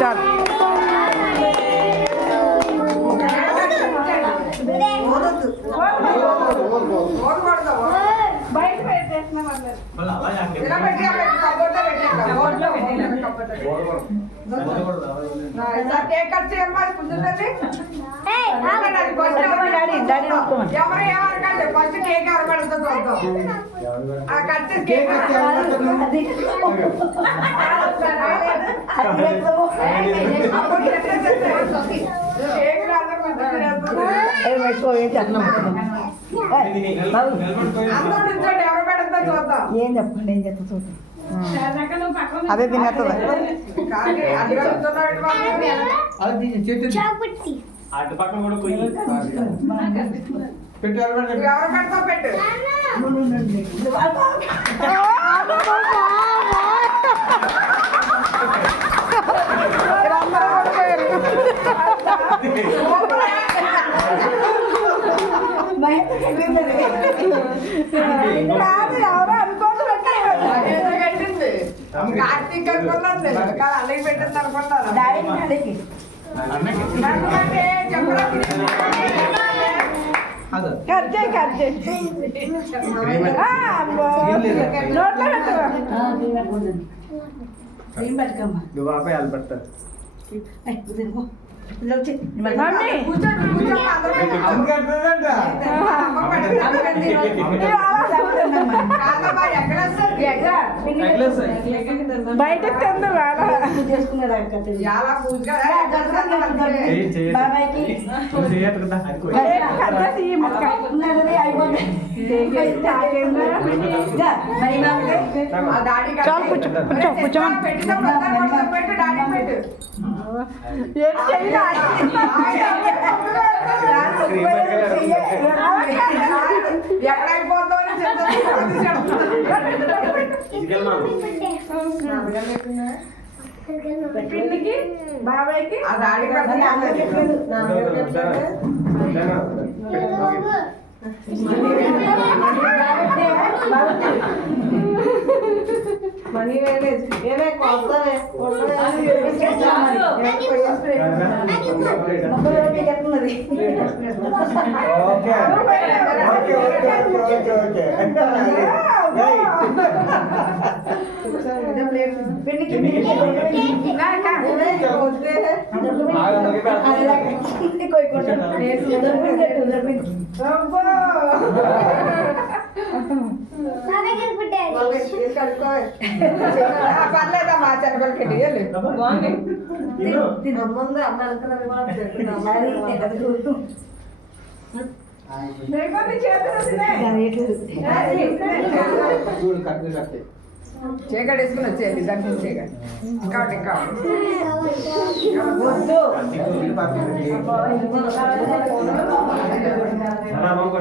చాలు బయట పెట్టేసిన కేక్ కట్ చేయమ్మా కుదురుతుంది ఎవరు ఏమనకండి ఫస్ట్ కేక్ ఎవరు పెడుతుంది కట్ చేసి కేక్ ఎవరు పెడతా చూద్దాం ఏం చెప్పండి ఏం చెప్తా చూద్దాం అదే తినేస్తుంది అటు పక్కన కూడా పోయి పెట్టు ఎవరు పెడతావు పెట్టు ఎవరు అనుకోదు పెట్టింది కార్తీక్ అనుకున్నాను అలాగే పెట్టింది అనుకున్నాను బయటకు తింది చాలు కూర్చో కూర్చో కూర్చో ఎక్కడైపోతుందో పిన్నికి బాబాయ్కి అది ఆడి మనీ వేలేదు ఏమే కొత్త పర్లేదమ్మా చెనగలకి ముందు చీకటి వేసుకుని వచ్చేది దానికి చీకటి కాబట్టి ఇంకా